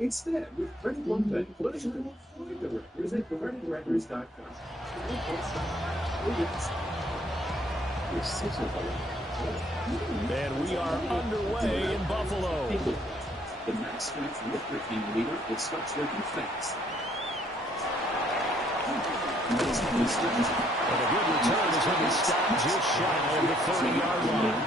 instead with Credit One Bank. Let us know why directors at creditdirectors.com. And we are underway in Buffalo. The max strength lifter team leader will start working fast. And a good return is when he stopped just shy of the 30-yard line.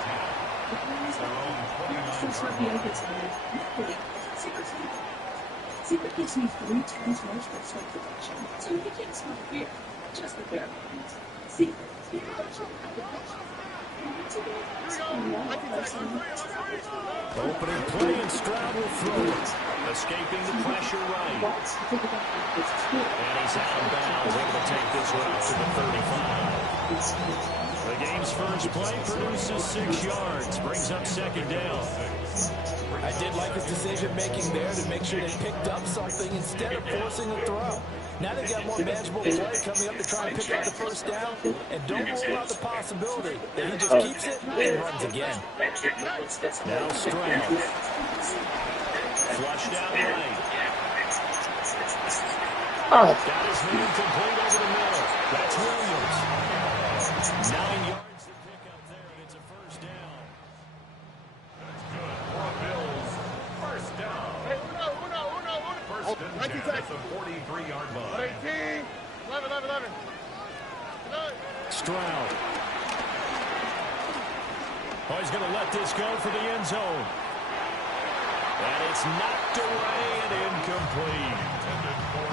Secret gives me 3 times more strike protection, so he can't stop here. Just a pair of hands. Secret protection. Opening play, and Stroud will throw it. Escaping the pressure right. And he's out of bounds, able to take this one out to the 35. The game's first play produces 6 yards, brings up second down. I did like his decision-making there to make sure they picked up something instead of forcing a throw. Now they got more manageable play coming up to try and pick up the first down, and don't rule out the possibility that he just keeps it and runs again. Now Stroud. Flushed out right. Got his man complete over the middle. That's Williams. 9 yards to pick up there, and it's a first down. That's good. For Bills. First down. Hey, uno. First and 10 at the 43-yard line. 18. 11. Stroud. Oh, he's going to let this go for the end zone. And it's knocked away and incomplete.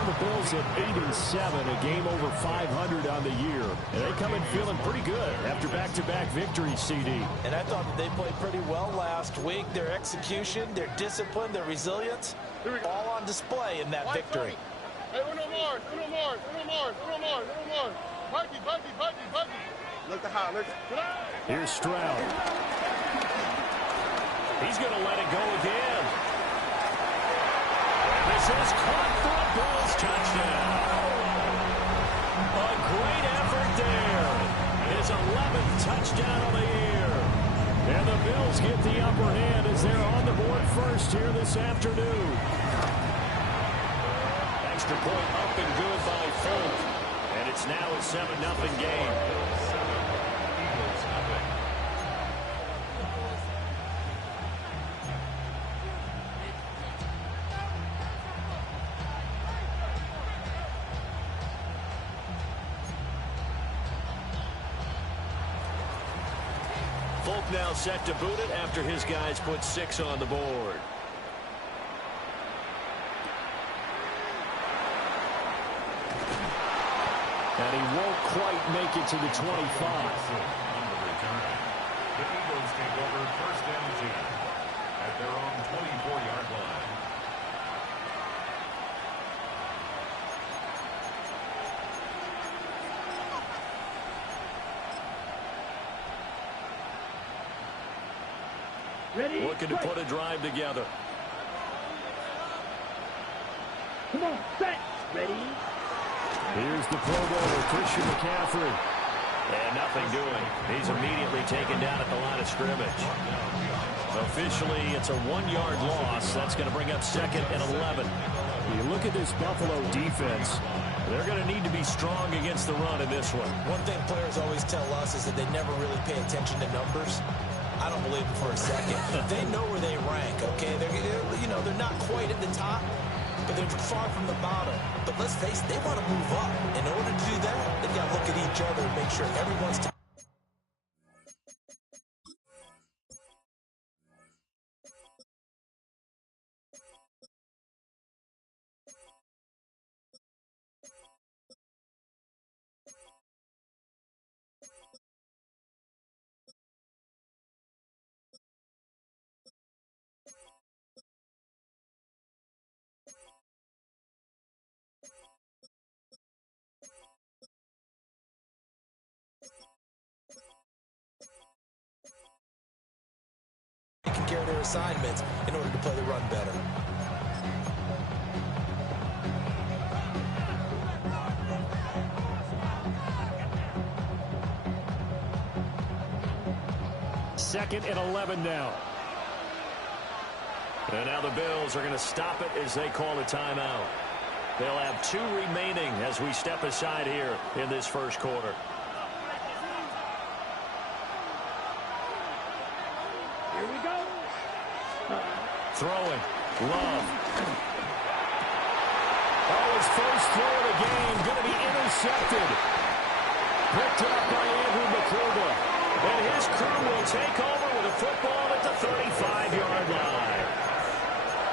The Bills at 8-7, a game over 500 on the year. And they come in feeling pretty good after back-to-back victories, CD. And I thought that they played pretty well last week. Their execution, their discipline, their resilience, all on display in that victory. Hey, uno more. Buggy. Look at how, look. Here's Stroud. He's going to let it go again. This is caught for a Bills touchdown. A great effort there. His 11th touchdown of the year. And the Bills get the upper hand as they're on the board first here this afternoon. Extra point up and good by Folk. And it's now a 7-0 game. Folk now set to boot it after his guys put 6 on the board. And he won't quite make it to the 25. On the return, the Eagles take over first and 10 at their own 24-yard line. Ready? Looking to put a drive together. Come on, set. Ready? Here's the Pro Bowler, Christian McCaffrey. And nothing doing. He's immediately taken down at the line of scrimmage. Officially, it's a 1-yard loss. That's going to bring up second and 11. You look at this Buffalo defense. They're going to need to be strong against the run in this one. One thing players always tell us is that they never really pay attention to numbers. I don't believe it for a second. They know where they rank, okay? They're not quite at the top, but they're far from the bottom. But let's face it, they want to move up. In order to do that, they've got to look at each other and make sure everyone's taking care of their assignments in order to play the run better. Second and 11 now. And now the Bills are going to stop it as they call a timeout. They'll have 2 remaining as we step aside here in this first quarter. Here we go. Throwing. Love. Oh, his first throw of the game going to be intercepted. Picked up by Andrew McCloughey. And his crew will take over with a football at the 35-yard line.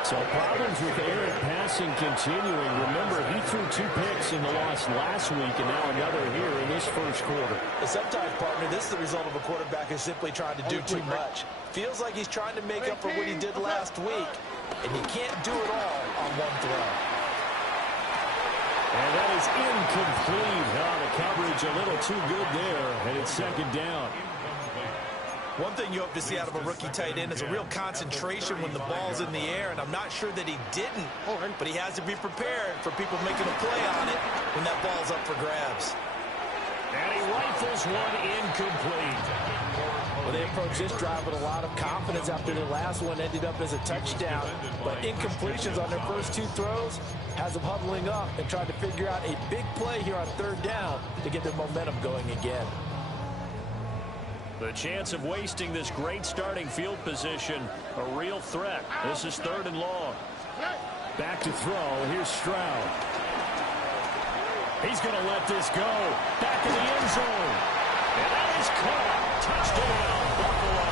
So problems with Eric passing continuing. Remember, he threw 2 picks in the loss last week, and now another here in this first quarter. Sometimes, partner, this is the result of a quarterback who's simply trying to do too much. Feels like he's trying to make up for what he did last week, and he can't do it all on one throw. And that is incomplete. The coverage a little too good there, and it's second down. One thing you hope to see out of a rookie tight end is a real concentration when the ball's in the air, and I'm not sure that he didn't, but he has to be prepared for people making a play on it when that ball's up for grabs. And he rifles one incomplete. Well, they approached this drive with a lot of confidence after their last one ended up as a touchdown, but incompletions on their first 2 throws has them huddling up and trying to figure out a big play here on 3rd down to get their momentum going again. The chance of wasting this great starting field position, a real threat. This is 3rd and long. Back to throw. Here's Stroud. He's going to let this go. Back in the end zone. And that is caught. Touchdown, Buffalo.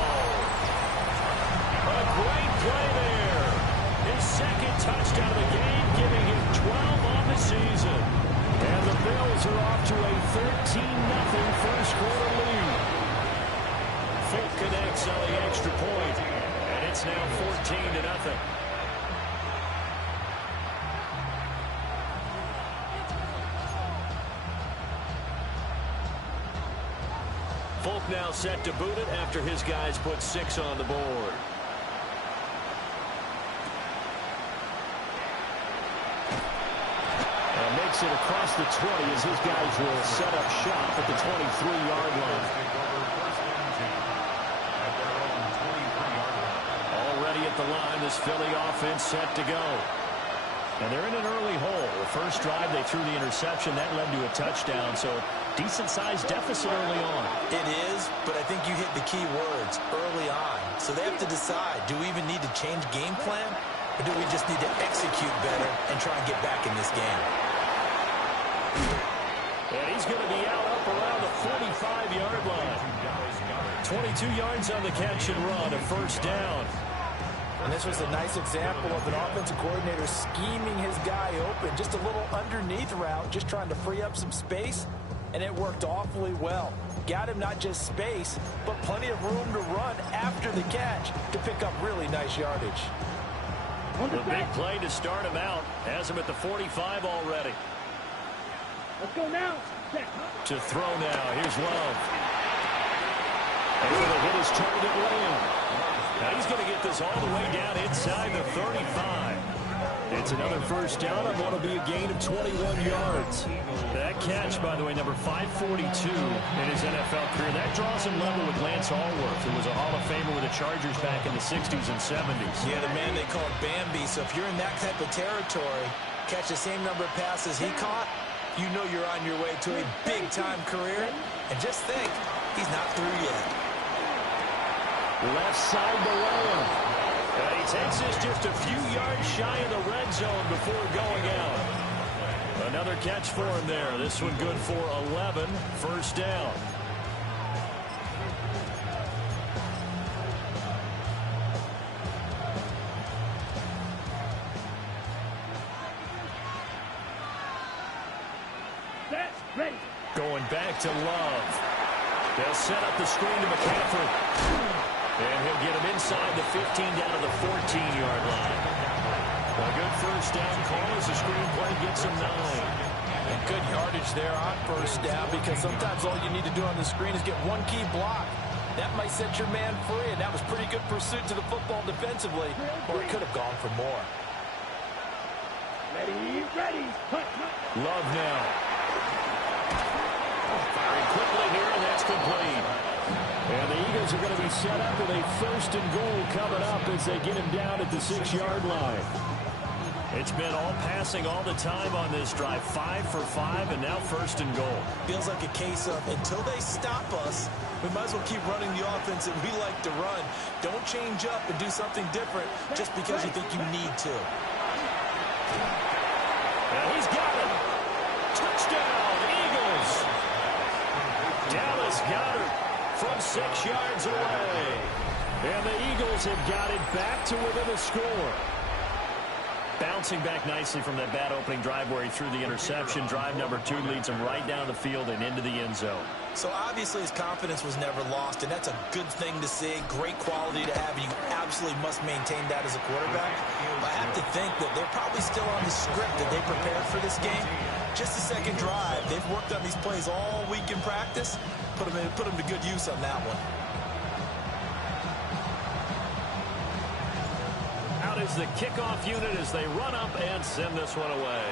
A great play there. His 2nd touchdown of the game, giving him 12 on the season. And the Bills are off to a 13-0 first quarter lead. Folk connects on the extra point, and it's now 14-0. Folk now set to boot it after his guys put 6 on the board. And makes it across the 20 as his guys will set up shop at the 23-yard line. At the line, this Philly offense set to go. And they're in an early hole. The first drive, they threw the interception. That led to a touchdown, so decent-sized deficit early on. It is, but I think you hit the key words, early on. So they have to decide, do we even need to change game plan, or do we just need to execute better and try and get back in this game? And he's going to be out up around the 45-yard line. 22 yards on the catch and run, a first down. And this was a nice example of an offensive coordinator scheming his guy open. Just a little underneath route, just trying to free up some space, and it worked awfully well. Got him not just space, but plenty of room to run after the catch to pick up really nice yardage. The big play to start him out. Has him at the 45 already. Let's go now. To throw now. Here's Love. And he's going to hit his target Lamb. Now he's going to get this all the way down inside the 35. It's another first down on what will be a gain of 21 yards. That catch, by the way, number 542 in his NFL career. That draws him level with Lance Allworth, who was a Hall of Famer with the Chargers back in the 60s and 70s. Yeah, the man they called Bambi. So if you're in that type of territory, catch the same number of passes he caught, you know you're on your way to a big-time career. And just think, he's not through yet. Left side to Lamb. And he takes this just a few yards shy of the red zone before going out. Another catch for him there. This one good for 11. First down. Set. Ready. Going back to Love. They'll set up the screen to McCaffrey. And he'll get him inside the 15 down to the 14-yard line. A good first down call as the screen play gets him 9. And good yardage there on first down, because sometimes all you need to do on the screen is get one key block. That might set your man free, and that was pretty good pursuit to the football defensively, or it could have gone for more. Ready. Ready. Love now. Firing quickly here, and that's complete. And the Eagles are going to be set up with a 1st and goal coming up as they get him down at the 6-yard line. It's been all passing all the time on this drive. 5 for 5, and now 1st and goal. Feels like a case of until they stop us, we might as well keep running the offense that we like to run. Don't change up and do something different just because you think you need to. And he's got it. Touchdown, Eagles. Dallas Goedert from 6 yards away. And the Eagles have got it back to within a score. Bouncing back nicely from that bad opening drive where he threw the interception. Drive number 2 leads him right down the field and into the end zone. So obviously his confidence was never lost, and that's a good thing to see. Great quality to have. You absolutely must maintain that as a quarterback. But I have to think that they're probably still on the script that they prepared for this game. Just the second drive. They've worked on these plays all week in practice. Put them to good use on that one. Out is the kickoff unit as they run up and send this one away.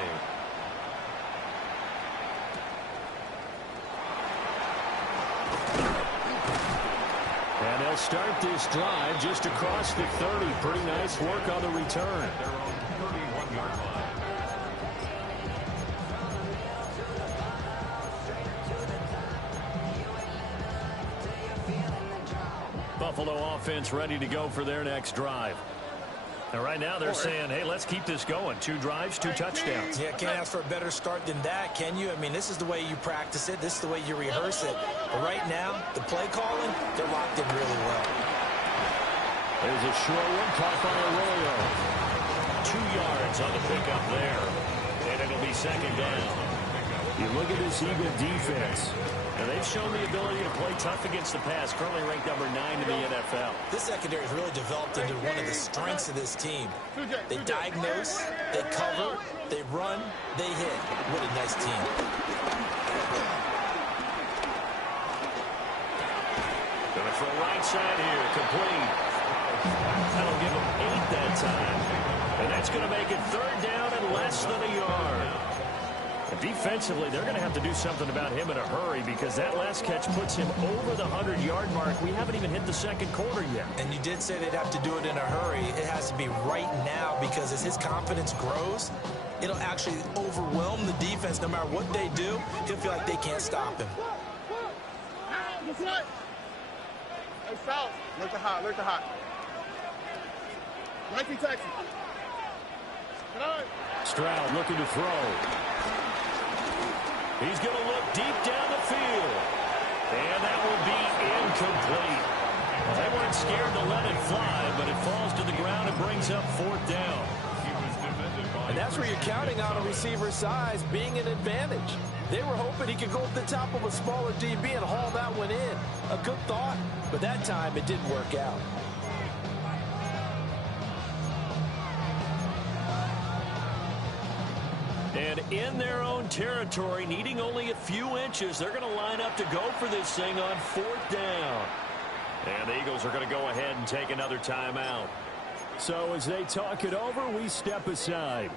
And they'll start this drive just across the 30. Pretty nice work on the return. Their own 31-yard line. Buffalo offense ready to go for their next drive. And right now they're saying, hey, let's keep this going. 2 drives, 2 touchdowns. Yeah, can't ask for a better start than that, can you? I mean, this is the way you practice it. This is the way you rehearse it. But right now, the play calling, they're locked in really well. There's a short one caught by Arroyo. 2 yards on the pickup there. And it'll be 2nd down. You look at this Eagle defense. And they've shown the ability to play tough against the pass, currently ranked number 9 in the NFL. This secondary has really developed into one of the strengths of this team. They diagnose, they cover, they run, they hit. What a nice team. Gonna throw right side here, complete. That'll give them 8 that time. And that's going to make it 3rd down and less than a yard. And defensively, they're going to have to do something about him in a hurry because that last catch puts him over the 100-yard mark. We haven't even hit the 2nd quarter yet. And you did say they'd have to do it in a hurry. It has to be right now because as his confidence grows, it'll actually overwhelm the defense. No matter what they do, he'll feel like they can't stop him. Hey, South. Look to hot. Look to hot. Mikey Texas. Stroud looking to throw. He's going to look deep down the field. And that will be incomplete. Well, they weren't scared to let it fly, but it falls to the ground and brings up 4th down. And that's where you're counting on a receiver's size being an advantage. They were hoping he could go up the top of a smaller DB and haul that one in. A good thought, but that time it didn't work out. And in their own territory, needing only a few inches, they're going to line up to go for this thing on 4th down. And the Eagles are going to go ahead and take another timeout. So as they talk it over, we step aside.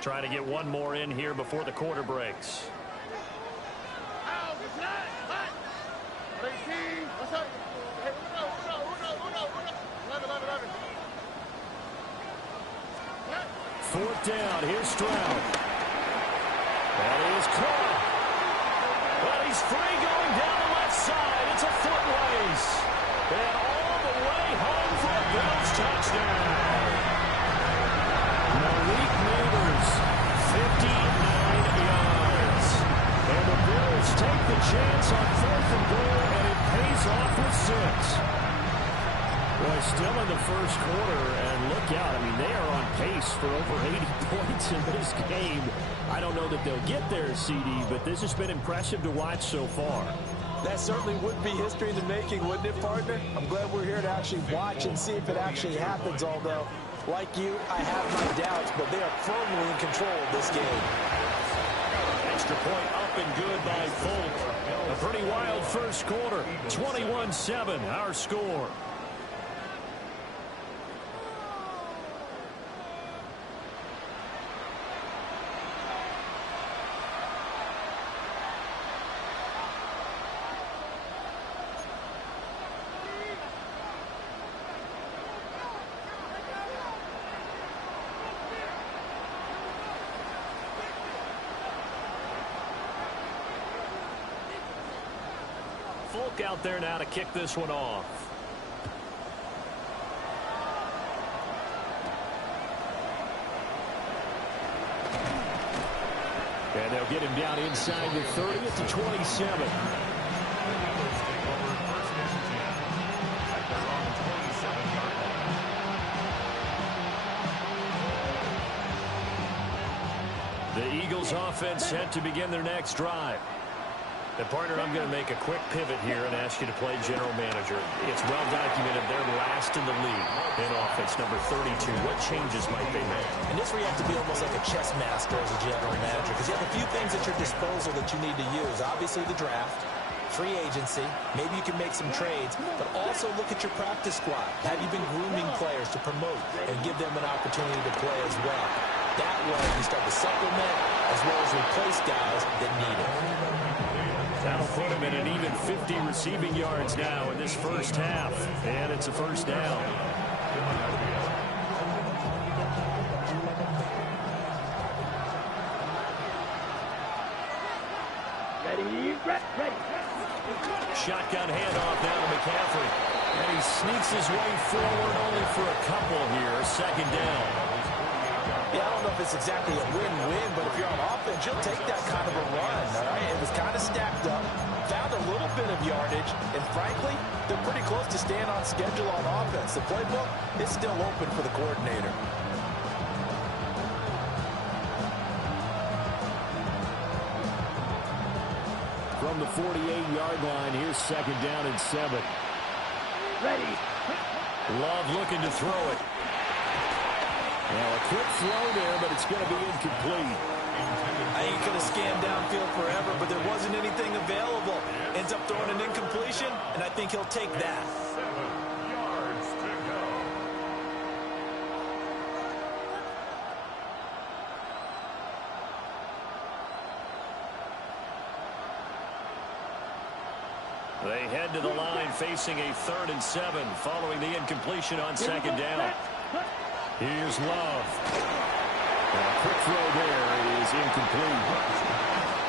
Trying to get one more in here before the quarter breaks. Fourth down. Here's Stroud. That is caught. Well, he's free going down the left side. It's a foot race. And all the way home for a Bills touchdown. Malik Neighbors, 59 yards. And the Bills take the chance on 4th and goal, and it pays off with 6. Well, still in the first quarter, and look out. I mean, they are on pace for over 80 points in this game. I don't know that they'll get there, CD, but this has been impressive to watch so far. That certainly would be history in the making, wouldn't it, partner? I'm glad we're here to actually watch and see if it actually happens, although, like you, I have my doubts, but they are firmly in control of this game. Extra point up and good by Folk. A pretty wild first quarter. 21-7, our score. Folk out there now to kick this one off. And they'll get him down inside the 30 at the 27. The Eagles offense set to begin their next drive. And partner, I'm going to make a quick pivot here and ask you to play general manager. It's well documented they're last in the league in offense, number 32. What changes might they make? And this where you have to be almost like a chess master as a general manager, because you have a few things at your disposal that you need to use. Obviously the draft, free agency, maybe you can make some trades, but also look at your practice squad. Have you been grooming players to promote and give them an opportunity to play as well? That way you start to supplement as well as replace guys that need it. That'll put him at an even 50 receiving yards now in this first half. And it's a first down. Ready. Shotgun handoff now to McCaffrey. And he sneaks his way forward only for a couple here. Second down. Yeah, I don't know if it's exactly a win-win, but if you're on offense, you'll take that kind of a run, all right? It was kind of stacked up, found a little bit of yardage, and frankly, they're pretty close to staying on schedule on offense. The playbook is still open for the coordinator. From the 48-yard line, here's second down and 7. Ready. Love looking to throw it. Well, a quick throw there, but it's going to be incomplete. I ain't going to scan downfield forever, but there wasn't anything available. Ends up throwing an incompletion, and I think he'll take that. 7 yards to go. They head to the line facing a 3rd and 7 following the incompletion on second down. Here's Love. A quick throw there is incomplete.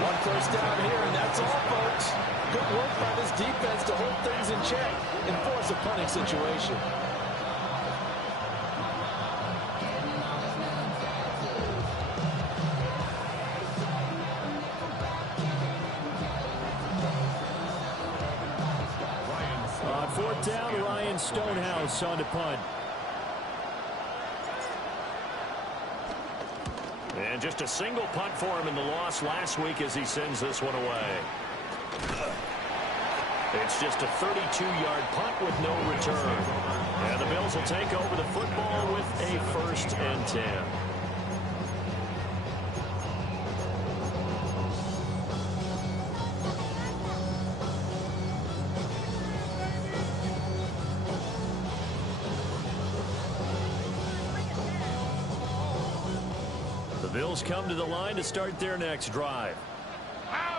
One first down here, and that's all, folks. Good work by this defense to hold things in check and force a punting situation. On 4th down, Ryan Stonehouse on to punt. And just a single punt for him in the loss last week as he sends this one away. It's just a 32-yard punt with no return. And the Bills will take over the football with a 1st and 10. Bills come to the line to start their next drive.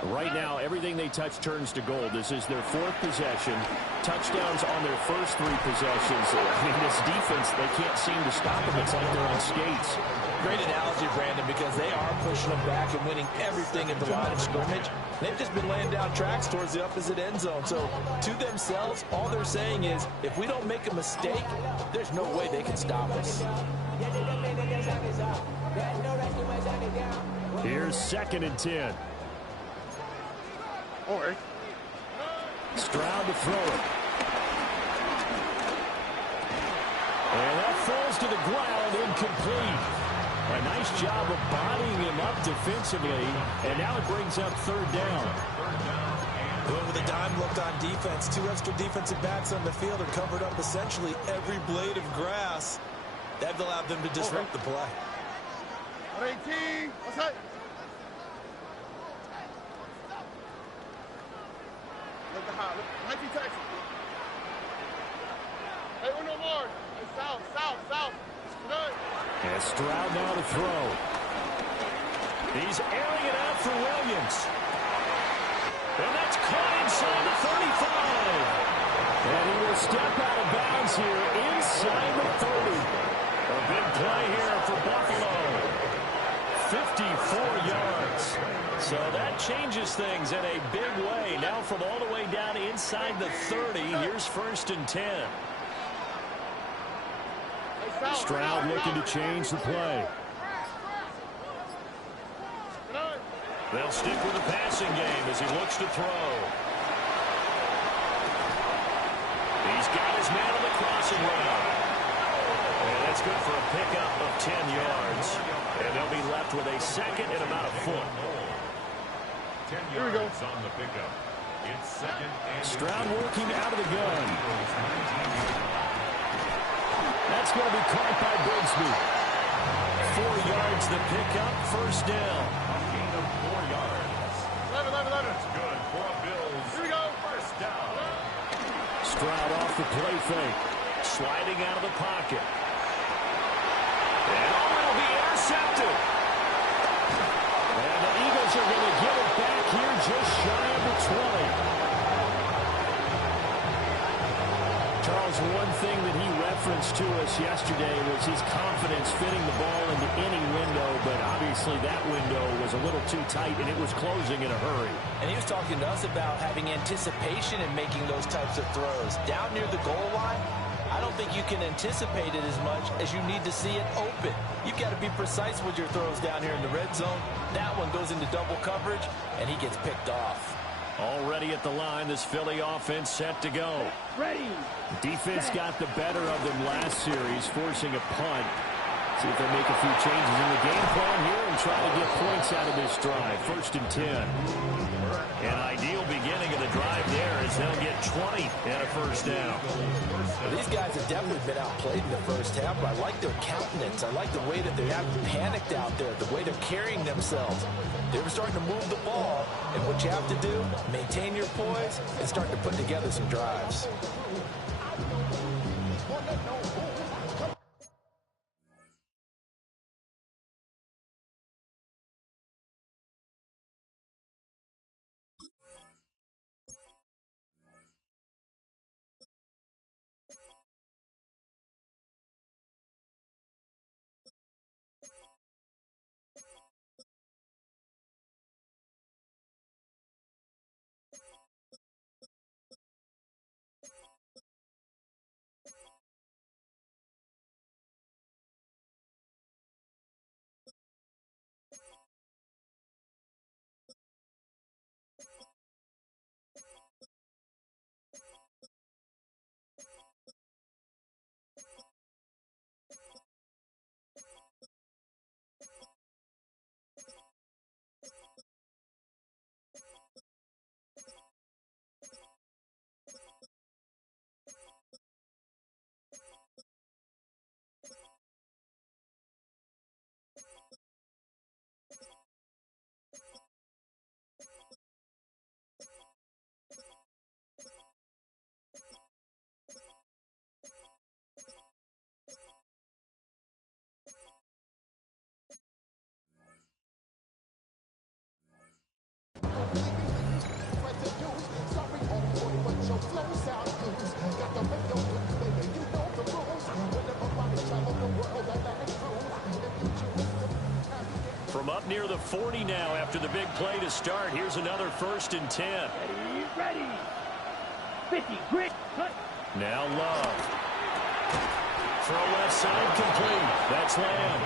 Right now, everything they touch turns to gold. This is their 4th possession. Touchdowns on their first 3 possessions. I mean, this defense, they can't seem to stop them. It's like they're on skates. Great analogy, Brandon, because they are pushing them back and winning everything at the line of scrimmage. They've just been laying down tracks towards the opposite end zone. So, to themselves, all they're saying is, if we don't make a mistake, there's no way they can stop us. Here's 2nd and 10. Or Stroud to throw it. And that falls to the ground, incomplete. A nice job of bodying him up defensively, and now it brings up 3rd down. Going with a dime look on defense, 2 extra defensive backs on the field and covered up essentially every blade of grass. That allowed them to disrupt the play. 18. What's that? Look at high. Look, 19 Texas. Hey, no more. Hey, south. None. And Stroud now to throw. He's airing it out for Williams. And that's caught inside the 35. And he will step out of bounds here inside the 30. A big play here for Buffalo. 54 yards. So that changes things in a big way. Now from all the way down inside the 30, here's 1st and 10. Stroud looking to change the play. They'll stick with the passing game as he looks to throw. He's got his man on the crossing route. And that's good for a pickup of 10 yards. And they'll be left with a 2nd and about a foot. 10 yards on the pickup. It's 2nd and Stroud working out of the gun. That's going to be caught by Bigsby. 4 yards the pickup, 1st down. a gain of 4 yards. 11. That's good for a Bills. Here we go. 1st down. Stroud off the play fake. Sliding out of the pocket. And it'll be intercepted. And the Eagles are going to get it back here just shy of the 20. Charles, one thing that he referenced to us yesterday was his confidence fitting the ball into any window, but obviously that window was a little too tight and it was closing in a hurry. And he was talking to us about having anticipation in making those types of throws. Down near the goal line, I don't think you can anticipate it as much as you need to see it open. You've got to be precise with your throws down here in the red zone. That one goes into double coverage, and he gets picked off. Already at the line, this Philly offense set to go. Ready. Defense got the better of them last series, forcing a punt. See if they make a few changes in the game plan here and try to get points out of this drive. 1st and 10. An ideal beginning of the drive there as they'll get 20 and a 1st down. Well, these guys have definitely been outplayed in the first half, but I like their countenance. I like the way that they're panicked out there, the way they're carrying themselves. They were starting to move the ball, and what you have to do, maintain your poise and start to put together some drives. From up near the 40 now after the big play to start. Here's another 1st and 10. Ready. 50. Grit. Cut. Now Love. Throw left side complete. That's Lamb.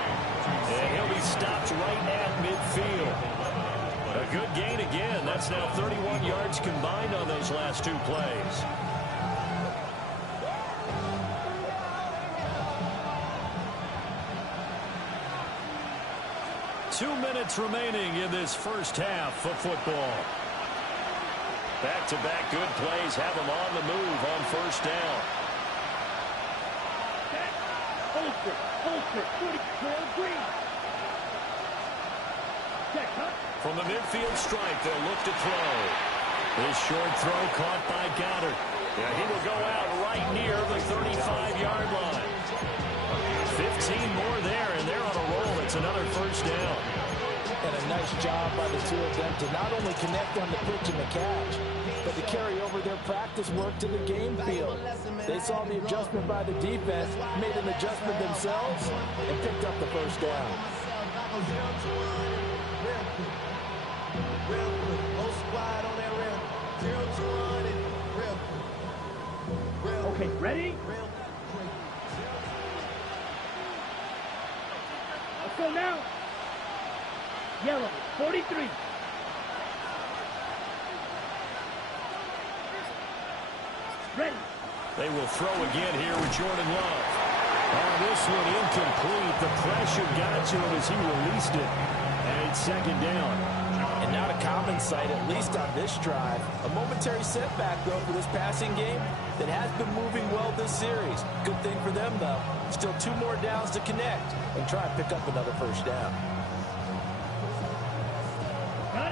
And he'll be stopped right at midfield. A good gain again. That's now 31 yards combined on those last 2 plays. Two minutes remaining in this first half of football. Back-to-back good plays have them on the move on 1st down. From the midfield stripe, they'll look to throw. This short throw caught by Goddard. Yeah, he will go out right near the 35-yard line. 15 more there, and they're on a roll. It's another 1st down. And a nice job by the two of them to not only connect on the pitch and the catch, but to carry over their practice work to the game field. They saw the adjustment by the defense, made an adjustment themselves, and picked up the 1st down. Okay, ready? Let's go now. Yellow, 43. Ready. They will throw again here with Jordan Love. On this one, incomplete. The pressure got to him as he released it. And it's second down. And not a common sight, at least on this drive. A momentary setback, though, for this passing game that has been moving well this series. Good thing for them, though. Still 2 more downs to connect and try and pick up another first down.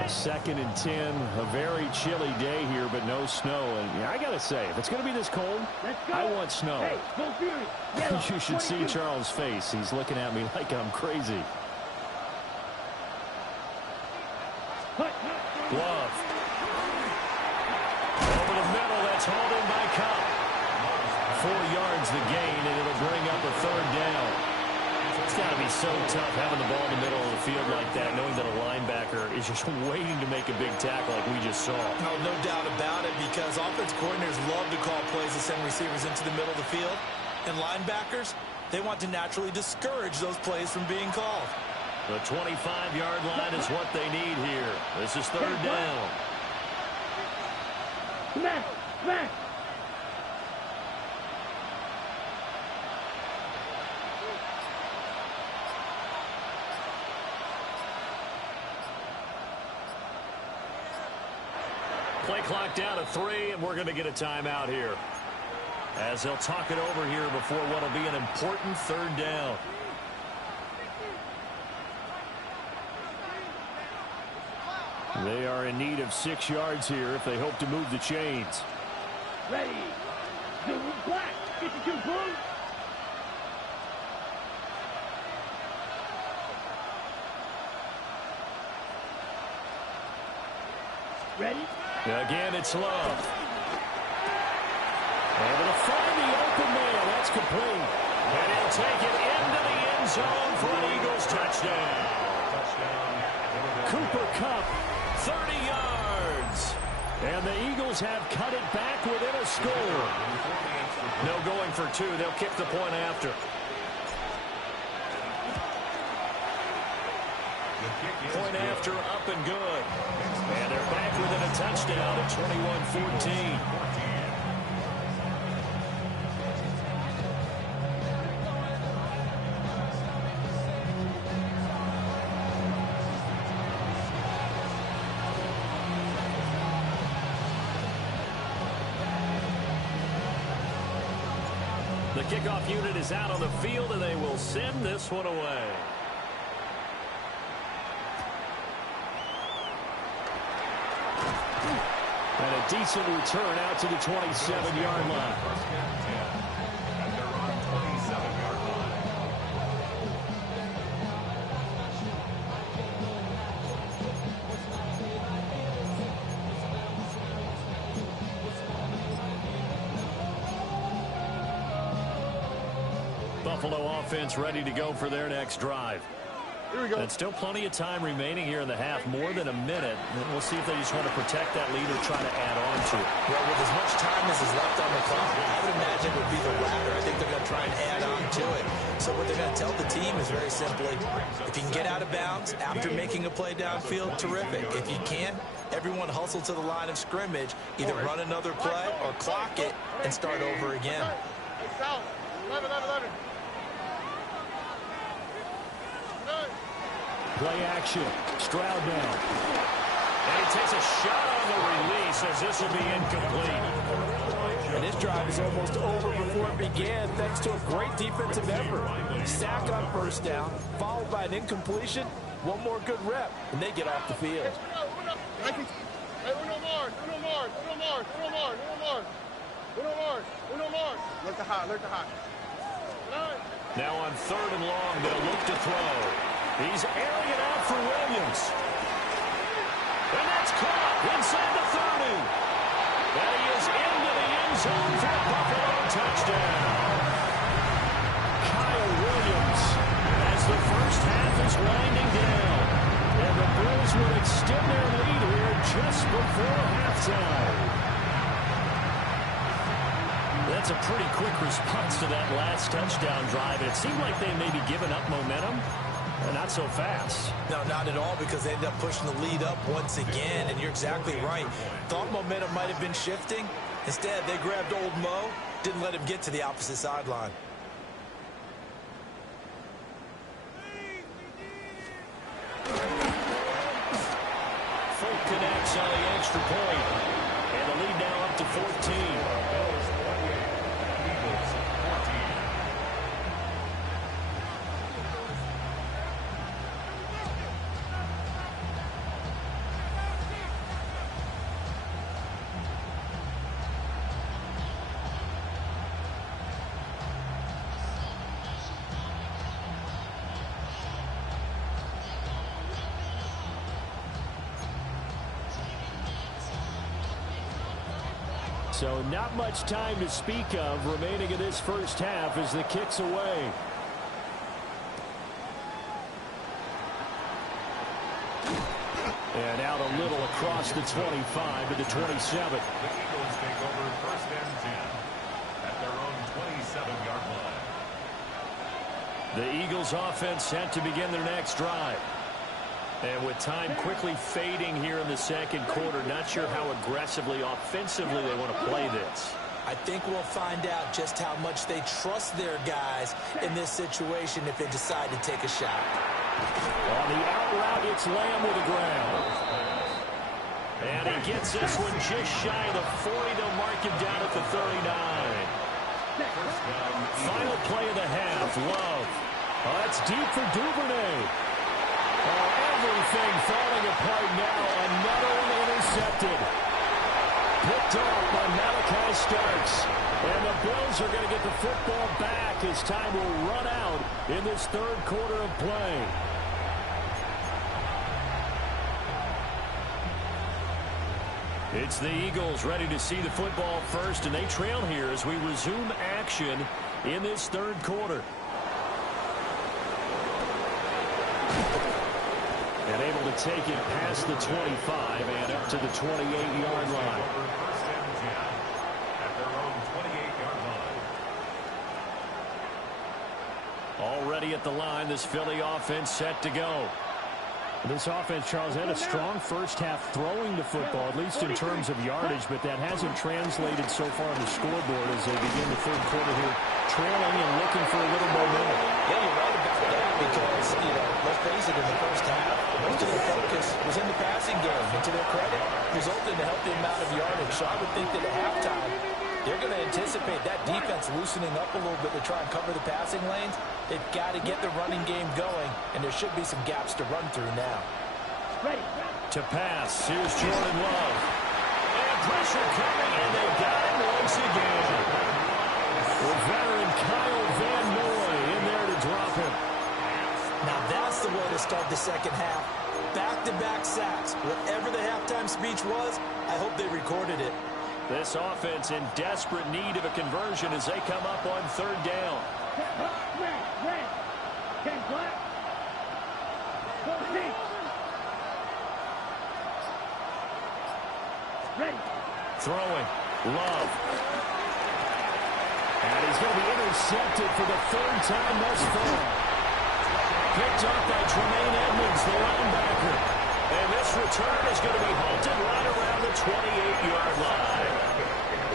Second and 10, a very chilly day here, but no snow. And yeah, I got to say, if it's going to be this cold, I want snow. Hey, go Fury. Yellow, You should 22. see Charles' face. He's looking at me like I'm crazy. Love. Over the middle, that's hauled in by Cobb. 4 yards the gain, and it'll bring up a third down. It's got to be so tough having the ball in the middle of the field like that, knowing that a linebacker is just waiting to make a big tackle like we just saw. Oh, no doubt about it, because offense coordinators love to call plays to send receivers into the middle of the field. And linebackers, they want to naturally discourage those plays from being called. The 25-yard line is what they need here. This is third down. Smash, smash. Play clock down to 3, and we're going to get a timeout here, as they'll talk it over here before what will be an important third down. They are in need of 6 yards here if they hope to move the chains. Ready. Blue, black. 52 blue. Ready? Again, it's Love. Able to find the open man. That's complete. And he'll take it into the end zone for an Eagles touchdown. Cooper Kupp, 30 yards. and the Eagles have cut it back within a score. No going for 2. They'll kick the point after. Point after, up and good. And they're back within a touchdown at 21-14. The kickoff unit is out on the field, and they will send this one away. And a decent return out to the 27-yard line. Buffalo offense ready to go for their next drive. Here we go. And still plenty of time remaining here in the half, more than a minute. And we'll see if they just want to protect that lead or try to add on to it. Well, with as much time as is left on the clock, I would imagine it would be the latter. I think they're going to try and add on to it. So what they're going to tell the team is very simply, if you can get out of bounds after making a play downfield, terrific. If you can't, everyone hustle to the line of scrimmage, either run another play or clock it and start over again. Hey, south. 11. Play action. Stroud down. And he takes a shot on the release as this will be incomplete. And this drive is almost over before it began thanks to a great defensive effort. Sack on first down, followed by an incompletion. One more good rep, and they get off the field. Hey, uno more. Look to hot. Now on 3rd and long, they'll look to throw. He's airing it out for Williams. And that's caught inside the 30. And he is into the end zone for a Buffalo touchdown. Kyle Williams, as the first half is winding down. points before halftime. That's a pretty quick response to that last touchdown drive. It seemed like they may be giving up momentum. Not so fast. No, not at all, because they ended up pushing the lead up once again, and you're exactly right. Thought momentum might have been shifting. Instead, they grabbed old Mo, didn't let him get to the opposite sideline. Folk connects on the extra point, and the lead now up to 14. So not much time to speak of remaining in this first half as the kick's away. And out a little across the 25 to the 27. The Eagles take over first and 10 at their own 27-yard line. The Eagles offense set to begin their next drive. And with time quickly fading here in the second quarter, not sure how aggressively, offensively they want to play this. I think we'll find out just how much they trust their guys in this situation if they decide to take a shot. On the out route, it's Lamb with the ground. And he gets this one just shy of the 40. They'll mark him down at the 39. Final play of the half, Love. Oh, that's deep for Duvernay. Oh, everything falling apart now. Another one intercepted. Picked off by Malachi Starks. And the Bills are going to get the football back as time will run out in this third quarter of play. It's the Eagles ready to see the football first, and they trail here as we resume action in this third quarter. And able to take it past the 25 and up to the 28-yard line. First and 10 at their own 28-yard line. Already at the line, this Philly offense set to go. This offense, Charles, had a strong first half throwing the football, at least in terms of yardage, but that hasn't translated so far on the scoreboard as they begin the third quarter here, trailing and looking for a little momentum. Yeah, you're right about that because, let's face it, in the first half, most of their focus was in the passing game, and to their credit, resulted in a healthy amount of yardage. So I would think that at halftime, they're going to anticipate that defense loosening up a little bit to try and cover the passing lanes. They've got to get the running game going, and there should be some gaps to run through now. Ready. To pass, here's Jordan Love. And pressure coming, and they got him once again. With veteran Kyle Van Noy in there to drop him. Now that's the way to start the second half. Back-to-back sacks. Whatever the halftime speech was, I hope they recorded it. This offense in desperate need of a conversion as they come up on third down. Red. 10 black. 14. Ready. Throwing, Love. And he's going to be intercepted for the third time thus far. Picked up by Tremaine Edmonds, the linebacker. And this return is going to be halted right around the 28-yard line.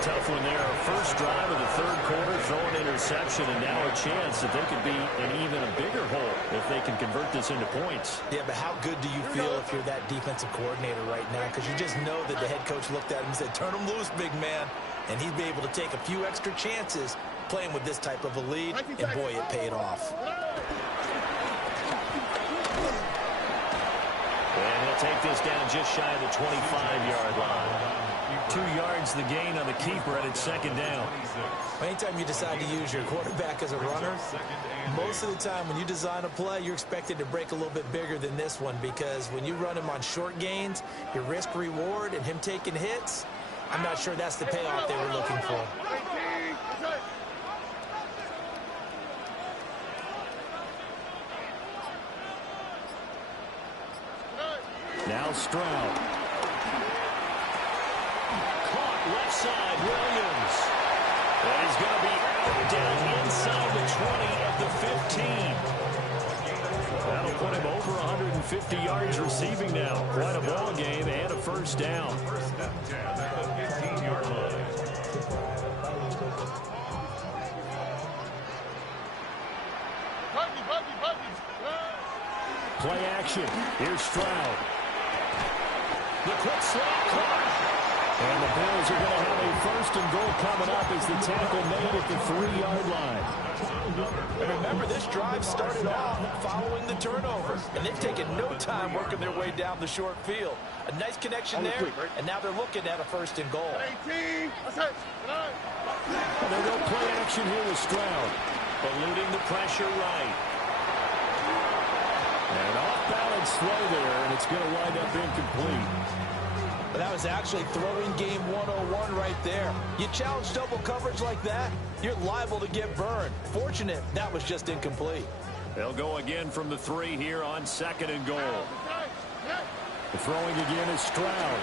Tough one there. First drive of the third quarter, throw an interception, and now a chance that they could be in even a bigger hole if they can convert this into points. Yeah, but how good do you feel if you're that defensive coordinator right now? Because you just know that the head coach looked at him and said, turn him loose, big man. And he'd be able to take a few extra chances playing with this type of a lead, and boy, it paid off. And he'll take this down just shy of the 25-yard line. 2 yards the gain on the keeper, and it's second down. Anytime you decide to use your quarterback as a runner, most of the time when you design a play, you're expected to break a little bit bigger than this one, because when you run him on short gains, your risk-reward and him taking hits, I'm not sure that's the payoff they were looking for. Now Stroud. left side, Williams. And he's going to be out down inside the 20 at the 15. That'll put him over 150 yards receiving now. Quite a ball game and a first down. First and 10 at the 15-yard line. Play action. Here's Stroud. The quick slot caught. And the Bills are going to have a first and goal coming up as the tackle made at the 3-yard line. And remember, this drive started off following the turnover. And they've taken no time working their way down the short field. A nice connection there, and now they're looking at a first and goal. 18. That's it. And they go play action here with Stroud. Eluding the pressure right. An off-balance throw there, and it's going to wind up incomplete. But that was actually throwing game 101 right there. You challenge double coverage like that, you're liable to get burned. Fortunate, that was just incomplete. They'll go again from the 3 here on second and goal. The throwing again is Stroud.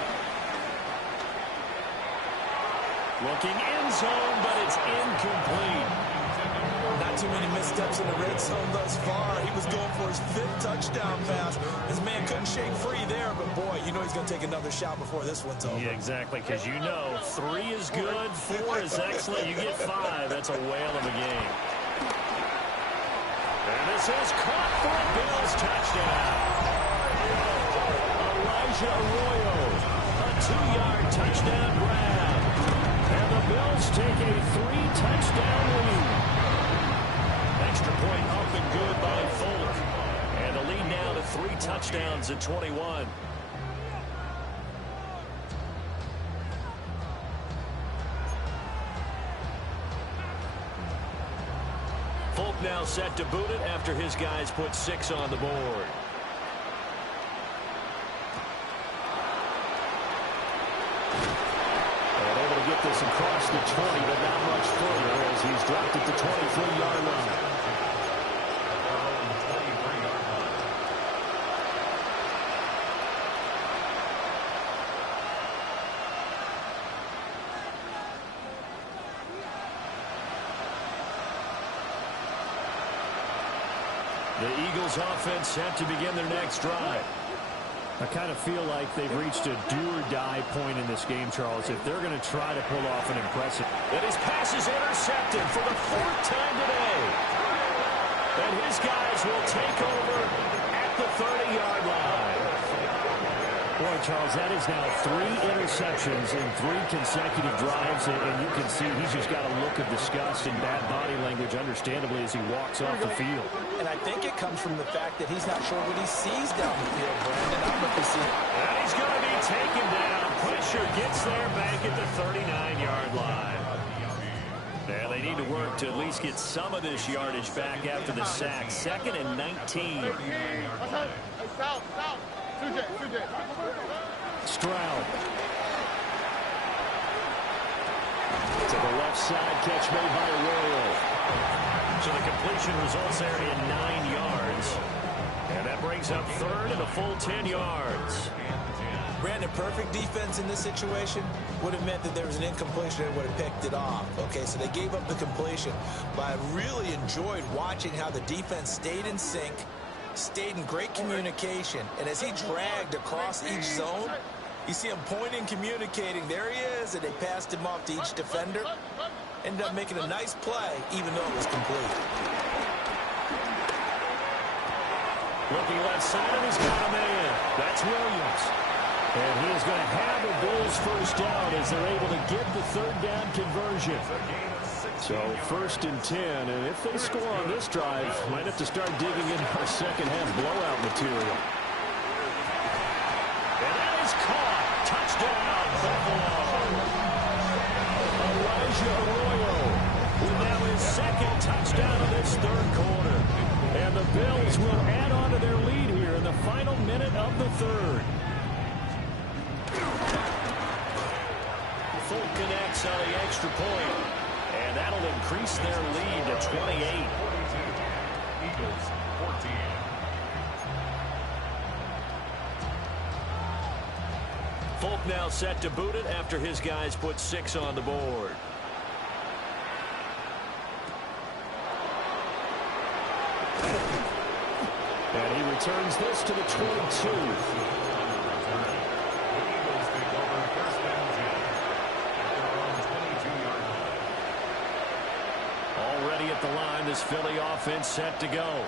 Looking end zone, but it's incomplete. Not too many missteps in the red zone thus far. He was going for his 5th touchdown pass. His man couldn't shake free there, but boy, you know he's going to take another shot before this one's over. Yeah, exactly, because you know 3 is good, 4 is excellent. You get 5, that's a whale of a game. And this is caught for a Bills touchdown. Elijah Arroyo, a 2-yard touchdown grab. And the Bills take a 3-touchdown lead. Extra point up and good by Folk. And the lead now to 3 touchdowns at 21. Folk now set to boot it after his guys put 6 on the board. And able to get this across the 20, but not much further as he's dropped at the 23-yard line. The Eagles offense set to begin their next drive. I kind of feel like they've reached a do-or-die point in this game, Charles, if they're going to try to pull off an impressive. And his pass is intercepted for the 4th time today. And his guys will take over at the 30-yard line. Boy, Charles, that is now 3 interceptions in 3 consecutive drives, and you can see he's just got a look of disgust and bad body language, understandably, as he walks off the field. And I think it comes from the fact that he's not sure what he sees down the field, Brandon. I don't know if he sees. And he's going to be taken down. Pressure gets there back at the 39-yard line. Now they need to work to at least get some of this yardage back after the sack. 2nd and 19. Stroud. To the left side, catch made by Arroyo. So the completion results there in 9 yards. And that brings up 3rd and a full 10 yards. Brandon, perfect defense in this situation would have meant that there was an incompletion and would have picked it off. Okay, so they gave up the completion. But I really enjoyed watching how the defense stayed in sync, stayed in great communication, and as he dragged across each zone, you see him pointing, communicating. There he is, and they passed him off to each defender. Ended up making a nice play, even though it was complete. Looking left side, and he's got a man. That's Williams. And he is going to have a Bills first down as they're able to get the 3rd down conversion. So 1st and 10, and if they score on this drive, might have to start digging into our second half blowout material. And that is caught. Touchdown, Buffalo. Elijah Arroyo with now his 2nd touchdown of this 3rd quarter. And the Bills will add on to their lead here in the final minute of the 3rd. Folk connects on the extra point. And that'll increase their lead to 28. Eagles 14. Folk now set to boot it after his guys put 6 on the board. And he returns this to the 22. Already at the line, this Philly offense set to go.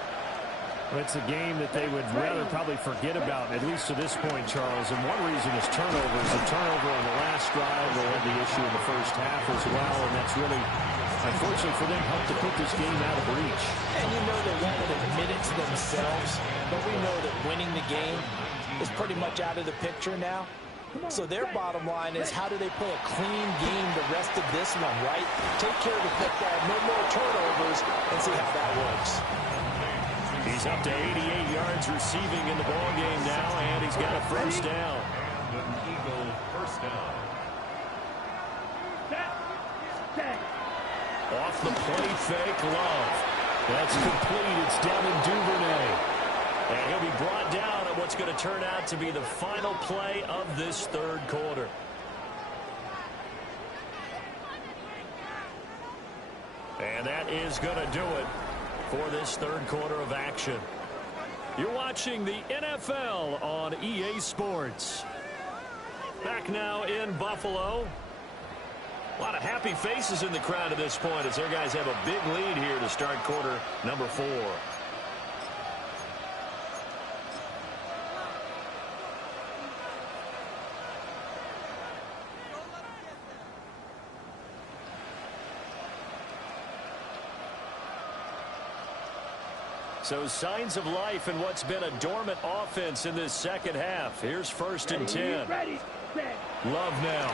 It's a game that they would rather probably forget about, at least to this point, Charles. And one reason is turnovers. A turnover on the last drive, they had the issue in the first half as well. And that's really, unfortunately for them, helped to put this game out of reach. And you know they won't admit it to themselves, but we know that winning the game is pretty much out of the picture now. So their bottom line is, how do they play a clean game the rest of this one, right? Take care of the football, no more turnovers, and see how that works. He's up to 88 yards receiving in the ball game now, and he's got a first down. And an Eagle first down. Off the play fake, Love. That's complete. It's down in Duvernay. And he'll be brought down at what's going to turn out to be the final play of this third quarter. And that is going to do it for this third quarter of action. You're watching the NFL on EA Sports. Back now in Buffalo. A lot of happy faces in the crowd at this point as their guys have a big lead here to start quarter number 4. So signs of life in what's been a dormant offense in this second half. Here's 1st and 10. Love now.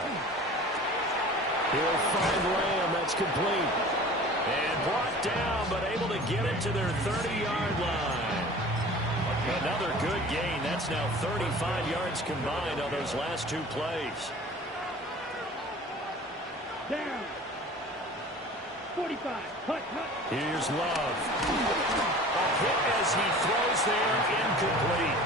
He'll find Lamb. That's complete. And brought down, but able to get it to their 30-yard line. Another good gain. That's now 35 yards combined on those last 2 plays. Down. 45. Hut. Here's Love. A hit as he throws there, incomplete.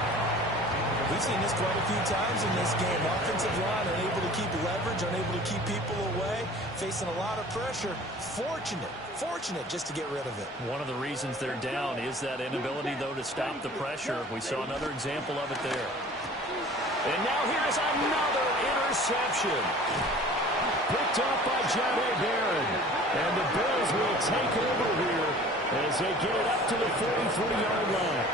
We've seen this quite a few times in this game. Offensive line unable to keep leverage, unable to keep people away, facing a lot of pressure. Fortunate just to get rid of it. One of the reasons they're down is that inability, though, to stop the pressure. We saw another example of it there. And now here's another interception. Picked off by Jahdae Barron. And the Bills will take over here as they get it up to the 44-yard line.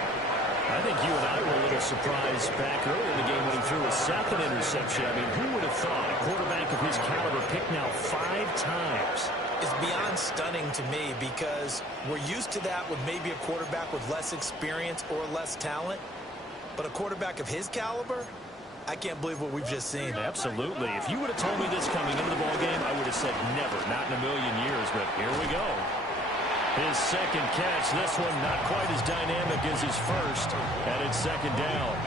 I think you and I were a little surprised back earlier in the game when he threw a 2nd interception. I mean, who would have thought a quarterback of his caliber picked now 5 times? It's beyond stunning to me because we're used to that with maybe a quarterback with less experience or less talent. But a quarterback of his caliber, I can't believe what we've just seen. Absolutely. If you would have told me this coming into the ballgame, I would have said never, not in a million years. But here we go. His 2nd catch. This one not quite as dynamic as his first, and it's 2nd down.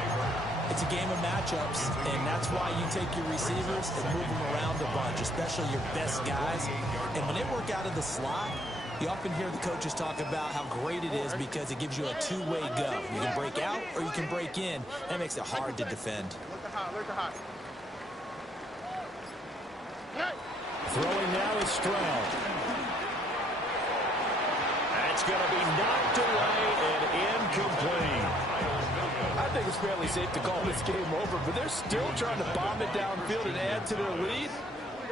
It's a game of matchups, and that's why you take your receivers and move them around a bunch, especially your best guys. And when they work out of the slot, you often hear the coaches talk about how great it is because it gives you a 2-way go. You can break out or you can break in. That makes it hard to defend. Throwing now is Stroud. That's going to be knocked away and incomplete. I think it's fairly safe to call this game over, but they're still trying to bomb it downfield and add to their lead.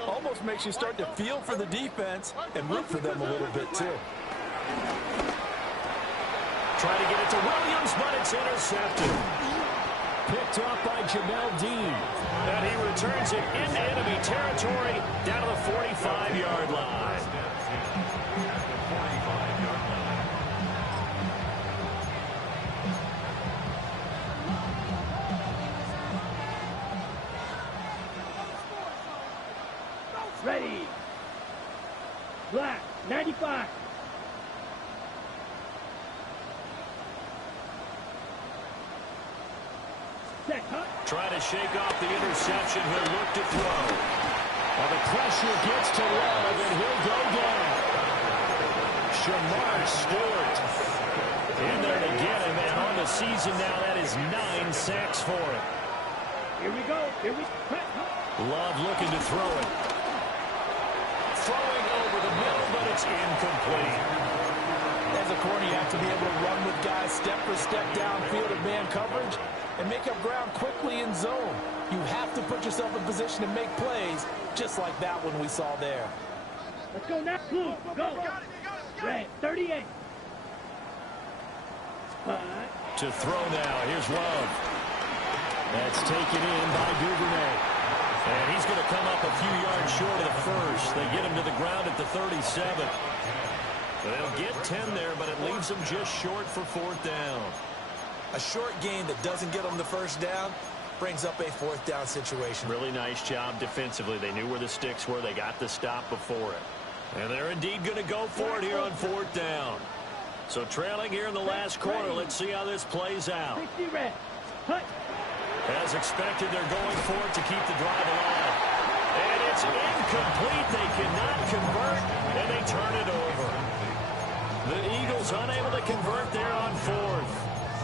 Almost makes you start to feel for the defense and root for them a little bit, too. Trying to get it to Williams, but it's intercepted. Picked off by Jamel Dean. And he returns it into enemy territory down to the 45-yard line. Ready. Black. 95. Set. Hut. Trying to shake off the interception. He'll look to throw. Well, the pressure gets to Love, and he'll go down. Shamar Stewart in there to get him, and on the season now, that is 9 sacks for him. Here we go. Love looking to throw it. Throwing over the middle, but it's incomplete. As a corner, you have to be able to run with guys step for step downfield in man coverage and make up ground quickly in zone. You have to put yourself in position to make plays, just like that one we saw there. Let's go now. Blue, go. Red, 38. To throw now. Here's Love. That's taken in by Duvernay. And he's going to come up a few yards short of the first. They get him to the ground at the 37. They'll get 10 there, but it leaves them just short for fourth down. A short gain that doesn't get them the first down brings up a fourth down situation. Really nice job defensively. They knew where the sticks were. They got the stop before it. And they're indeed going to go for it here on fourth down. So trailing here in the last quarter. Let's see how this plays out. 60 red. Hut. As expected, they're going for it to keep the drive alive. And it's incomplete. They cannot convert, and they turn it over. The Eagles unable to convert there on fourth.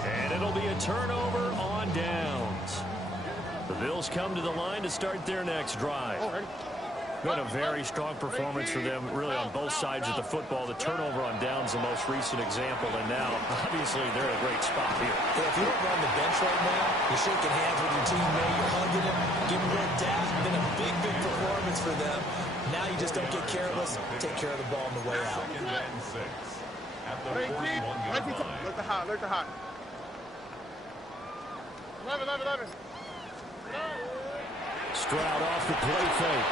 And it'll be a turnover on downs. The Bills come to the line to start their next drive. Been a very strong performance for them, really, on both sides of the football. The turnover on downs, the most recent example, and now, obviously, they're in a great spot here. Yeah, if you don't run the bench right now, you're shaking hands with your teammate, you're hugging him, giving him a dap. Been a big, big performance for them. Now you just don't get careless. Take care of the ball on the way out. At the 41-yard line. Look the hot, look the hot. 11. Stroud off the play fake.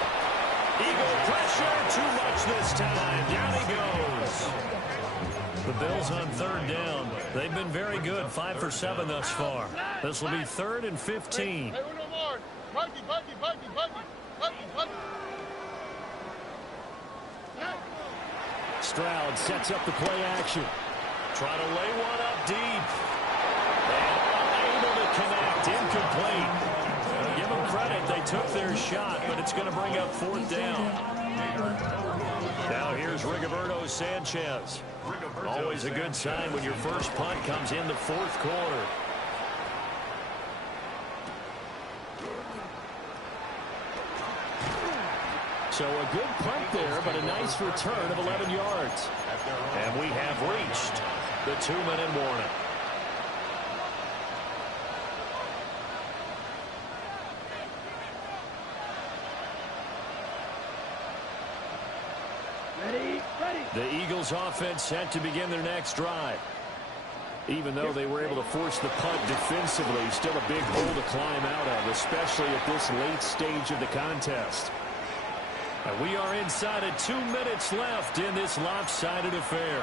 Eagle pressure, too much this time. Down he goes. The Bills on third down. They've been very good, 5 for 7 thus far. This will be 3rd and 15. Hey, no more. Buggy. Stroud sets up the play action. Try to lay one up deep. And unable to connect. Incomplete. Give them credit. They took their shot, but it's going to bring up fourth down. Now here's Rigoberto Sanchez. Always a good sign when your first punt comes in the fourth quarter. So a good punt there, but a nice return of 11 yards. And we have reached the 2-minute warning. Ready. The Eagles offense set to begin their next drive. Even though they were able to force the punt defensively, still a big hole to climb out of, especially at this late stage of the contest. And we are inside of 2 minutes left in this lopsided affair.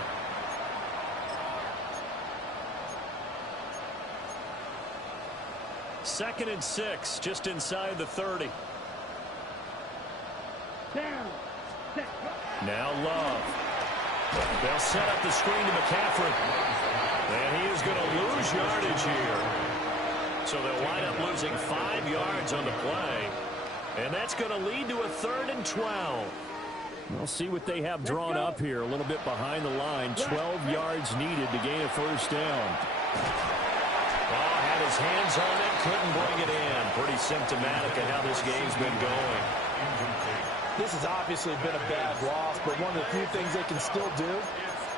Second and 6, just inside the 30. Down. Set. Now Love. They'll set up the screen to McCaffrey. And he is going to lose yardage here. So they'll wind up losing 5 yards on the play. And that's going to lead to a 3rd and 12. We'll see what they have drawn up here. A little bit behind the line. 12 yards needed to gain a first down. Oh, had his hands on it. Couldn't bring it in. Pretty symptomatic of how this game's been going. This has obviously been a bad loss, but one of the few things they can still do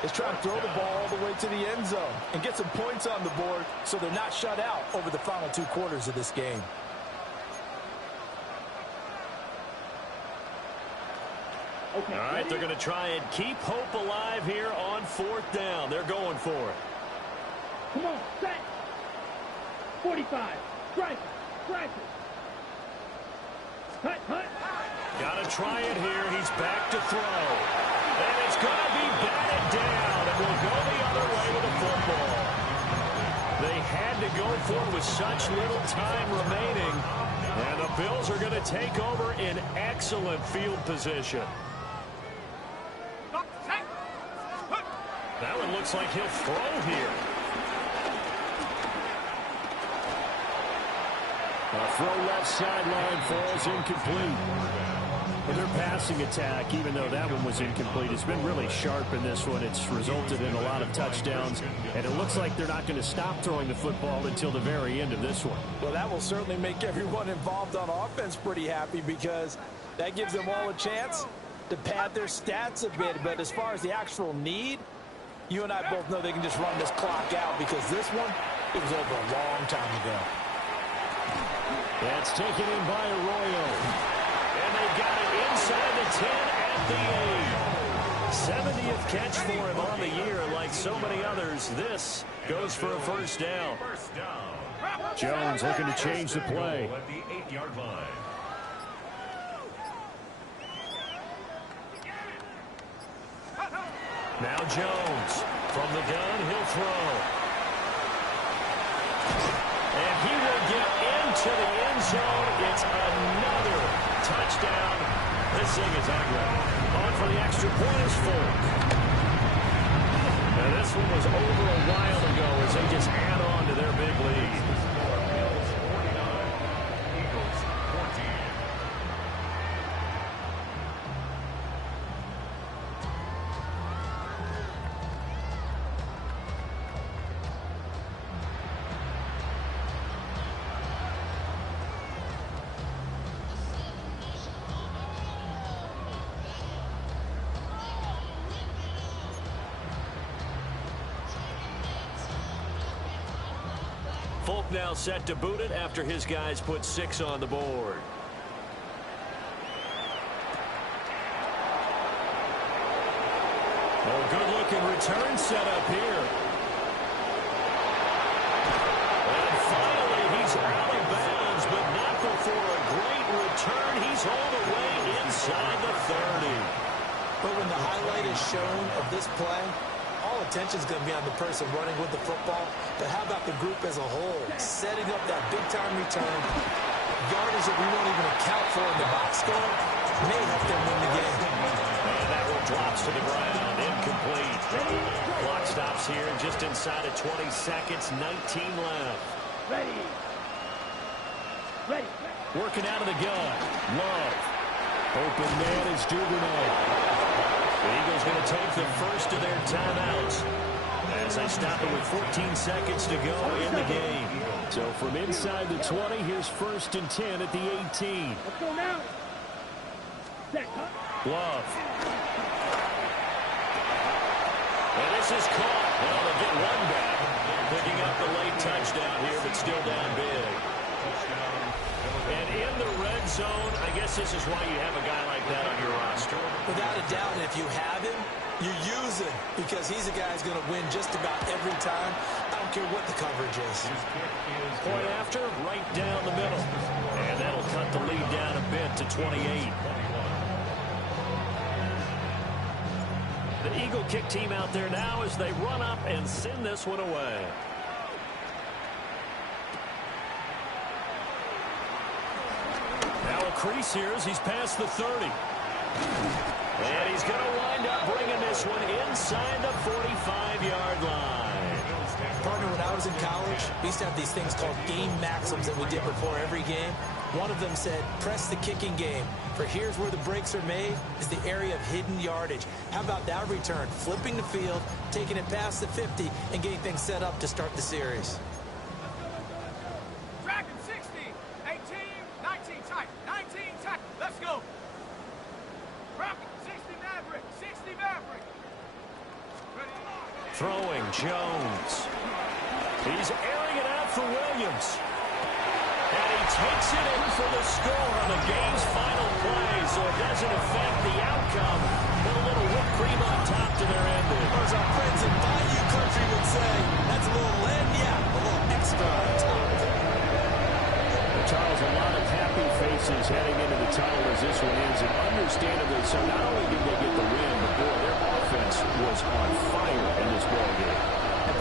is try and throw the ball all the way to the end zone and get some points on the board so they're not shut out over the final 2 quarters of this game. Okay. All right, they're going to try and keep hope alive here on 4th down. They're going for it. Come on, set. 45. Strike. Hut. Got to try it here. He's back to throw. And it's going to be batted down. And will go the other way with the football. They had to go for it with such little time remaining. And the Bills are going to take over in excellent field position. That one looks like he'll throw here. A throw left sideline falls incomplete. Well, their passing attack, even though that one was incomplete, has been really sharp in this one. It's resulted in a lot of touchdowns, and it looks like they're not going to stop throwing the football until the very end of this one. Well, that will certainly make everyone involved on offense pretty happy because that gives them all a chance to pad their stats a bit. But as far as the actual need, you and I both know they can just run this clock out because this one, it was over a long time ago. That's taken in by Arroyo. And they got it inside the 10 at the 8. 70th catch for him on the year. Like so many others, this goes for a first down. Jones looking to change the play. At the 8-yard line. Now Jones from the gun, he'll throw. And he will get into the end zone. It's another touchdown. This thing is ugly. On for the extra point is Folk. Now this one was over a while ago as they just add on to their big lead. Bills 49, Eagles 14. Folk now set to boot it after his guys put 6 on the board. Oh, good-looking return set up here. And finally, he's out of bounds, but not before a great return. He's all the way inside the 30. But when the highlight is shown of this play, all attention is going to be on the person running with the football. But how about the group as a whole? Setting up that big-time return, yardage that we won't even account for in the box score, may help them win the game. And that one drops to the ground, incomplete. Clock stops here just inside of 20 seconds, 19 left. Ready. Ready. Working out of the gun. Love. Open man is Duvernay. The Eagles going to take the first of their timeouts as they stop it with 14 seconds to go in the game. So from inside the 20, here's 1st and 10 at the 18. Let's go now. Set. Love. And this is caught. Well, they'll get one back. Picking up the late touchdown here, but still down big. And in the red zone, I guess this is why you have a guy like that on your roster. Without a doubt, if you have him, you use him because he's a guy who's going to win just about every time. I don't care what the coverage is. Point after, right down the middle. And that'll cut the lead down a bit to 28. The Eagle kick team out there now as they run up and send this one away. Now a crease here as he's past the 30. And he's going to wind up bringing this one inside the 45-yard line. Partner, when I was in college, we used to have these things called game maxims that we did before every game. One of them said, press the kicking game. For here's where the breaks are made, is the area of hidden yardage. How about that return? Flipping the field, taking it past the 50, and getting things set up to start the series. Dragon 60, 18, 19 tight, 19 tight. Let's go. Rocket 60 Maverick, 60 Maverick. Ready? Throwing Jones. He's airing it out for Williams. And he takes it in for the score on the game's final play, so it doesn't affect the outcome. Put a little whipped cream on top to their ending. Or as our friends in Bayou Country would say, that's a little lagniappe, a little extra on top. Charles, a lot of happy faces heading into the title as this one ends, and understandably so. Not only did they get the win, but boy, their offense was on fire in this ball game. And